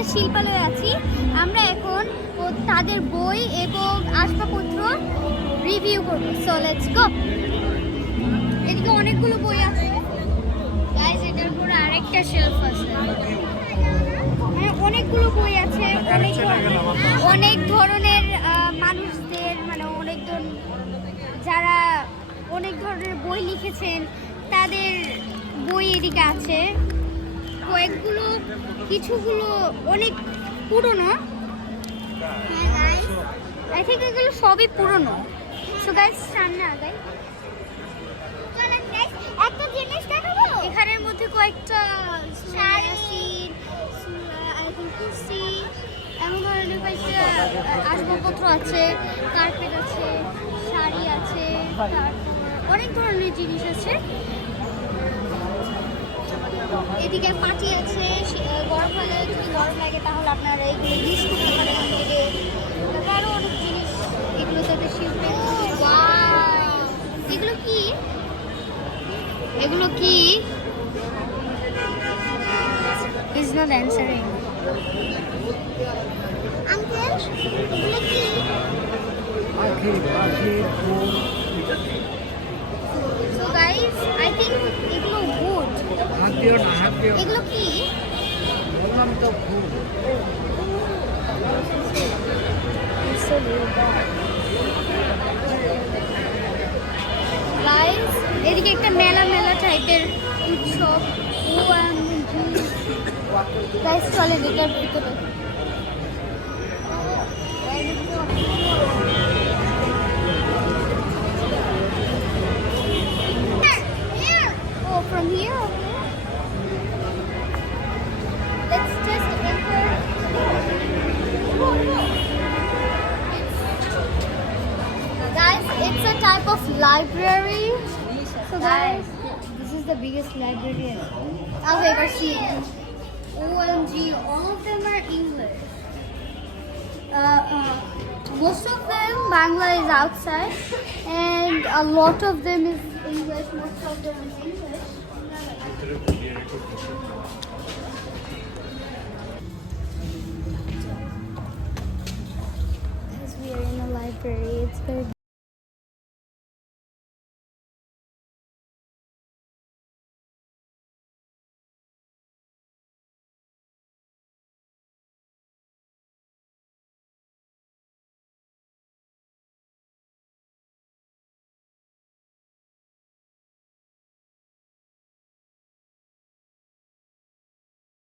একটা শিল্পালয়ে আছি। আমরা এখন তাদের বই এবং আসবাবপত্র রিভিউ করব। So let's go. এদিকে অনেকগুলো বই আছে গাইস, এটার উপরে আরেকটা শেলফ আছে। অনেকগুলো বই আছে, অনেক ধরনের মানুষদের, মানে যারা অনেক ধরনের বই লিখেছেন তাদের বই এদিকে আছে। কয়েকগুলো, কিছুগুলো অনেক পুরনো। আই থিঙ্ক এগুলো সবই পুরনো। সো গাইস সামনে আগাই। একটা জিনিস দেখাবো, এখানের মধ্যে কয়েকটা শাড়ি, কুর্সি, এমন ধরনের কয়েকটা আসবাবপত্র আছে, কার্পেট আছে, শাড়ি আছে, অনেক ধরনের জিনিস আছে। এদিকে পাটি আছে, গরমকালে যদি গরম লাগে তাহলে আপনারা এগুলো ইউজ করতে পারেন। আরও অনেক জিনিস এগুলো সাথে শিল্পে। এগুলো কি, এগুলো কি? Is not answering. আঙ্কেল এগুলো কি? সো গাইস আই থিঙ্ক এগুলো উড। হাত দিও না, হাত দিও। এগুলো কি? বললাম তো ফুল। গাইস এদিকে একটা মেলা মেলা টাইপের উৎসব। গাইস চলেন এটার ভিতরে। Oh, from here? Let's just enter. Guys, it's a type of library. So guys, this is the biggest library I've ever seen. OMG, all of them are English. Most of them, Bangla is outside, and a lot of them is English. Most of them is English. As we are in a library, it's very